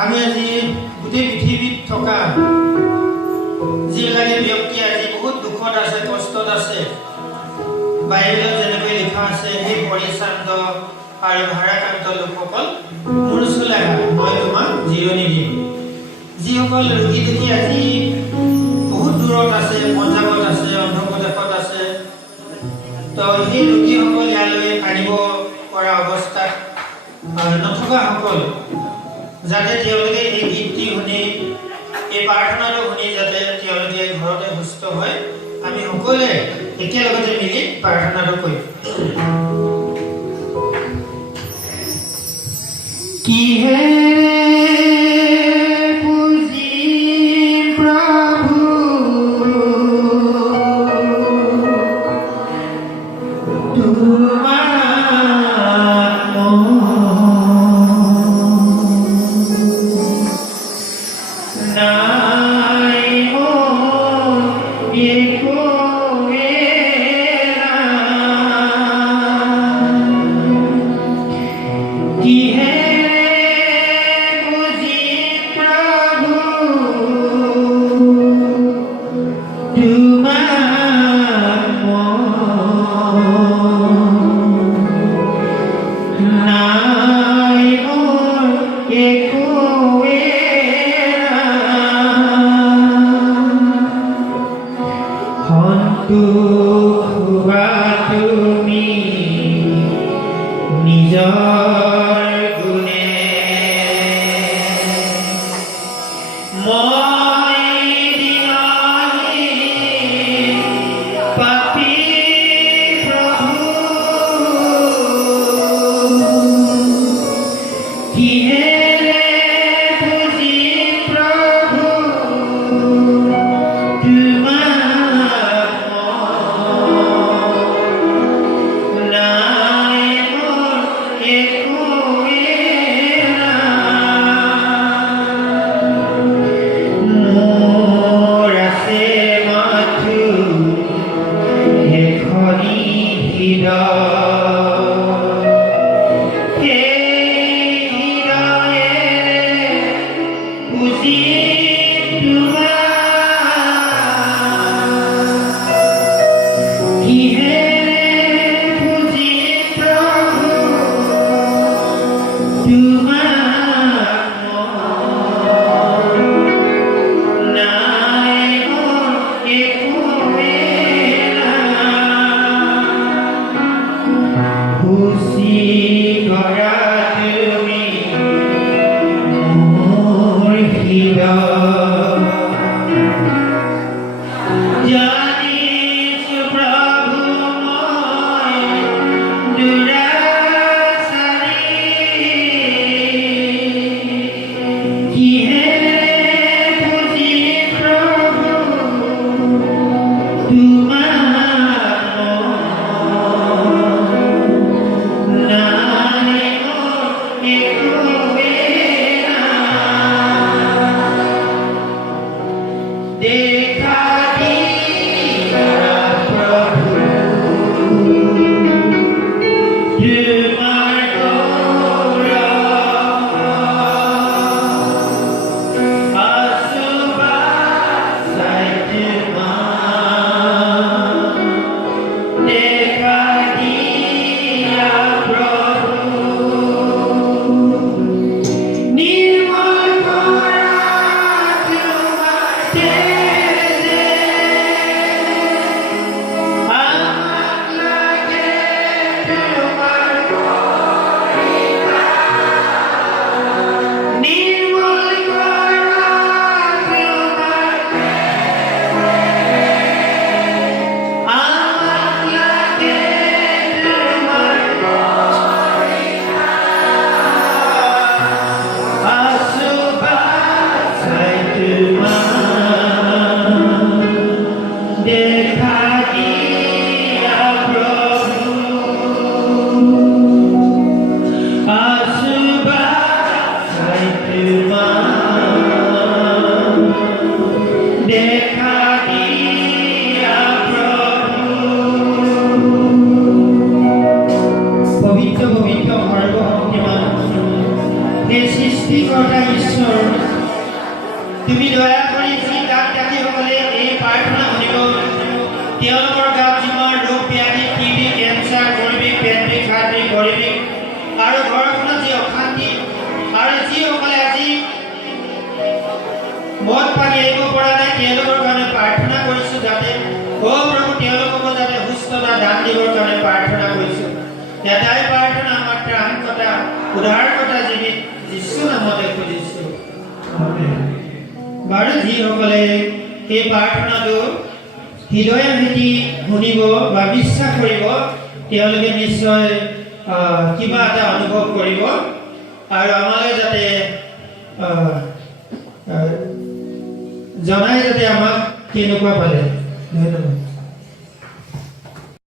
আমি আজি গোটেই পৃথিৱীত থকা যিবিলাক ব্যক্তি আজি বহুত দুখত আছে, কষ্টত আছে, বাইবেলত যেনেকৈ লিখা আছে, সেই পৰিশ্ৰান্ত আৰু ভাৰাক্ৰান্ত লোকসকল মোৰ ওচৰলৈ আহা, মই তোমাক জিৰণি দিম। যিসকল ৰোগী দুখী আজি বহুত দূৰত আছে, পঞ্জাৱত আছে, অন্ধ্ৰপ্ৰদেশত আছে, তো সেই ৰোগীসকল ইয়ালৈ আনিব পৰা অৱস্থাত নথকাসকল যাতে তেওঁলোকে এই গীতটি শুনি, এই প্ৰাৰ্থনাটো শুনি যাতে তেওঁলোকে ঘৰতে সুস্থ হয়, আমি সকলোৱে একেলগতে মিলি প্ৰাৰ্থনাটো কৰিম। তুমি দয়া কৰি যি গাত সকলে এই প্ৰাৰ্থনা শুনিব তেওঁলোকৰ গাত যিমান ৰোগ ব্যাধি টিবি কেঞ্চাৰ গৰিবিক পেটবিক হাৰ্টবিক গৰিবিক আৰু ঘৰখনত যি অশান্তি আৰু যিসকলে আজি মদ পানী এৰিব পৰা নাই তেওঁলোকৰ কাৰণে প্ৰাৰ্থনা কৰিছোঁ যাতে প্ৰভু তেওঁলোকক যাতে সুস্থতা দান দিবৰ কাৰণে প্ৰাৰ্থনা কৰিছোঁ এটাই প্ৰাৰ্থনা আমাৰ ত্ৰাণকৰ্তা উদ্ধাৰকৰ্তা জীৱিত যীশু নামতে খুজিছোঁ বাৰু যিসকলে এই প্ৰাৰ্থনাটো হৃদয়ে ভেটি শুনিব বা বিশ্বাস কৰিব তেওঁলোকে নিশ্চয় কিবা এটা অনুভৱ কৰিব আৰু আমালৈ যাতে জনাই যাতে আমাক কেনেকুৱা পালে ধন্যবাদ।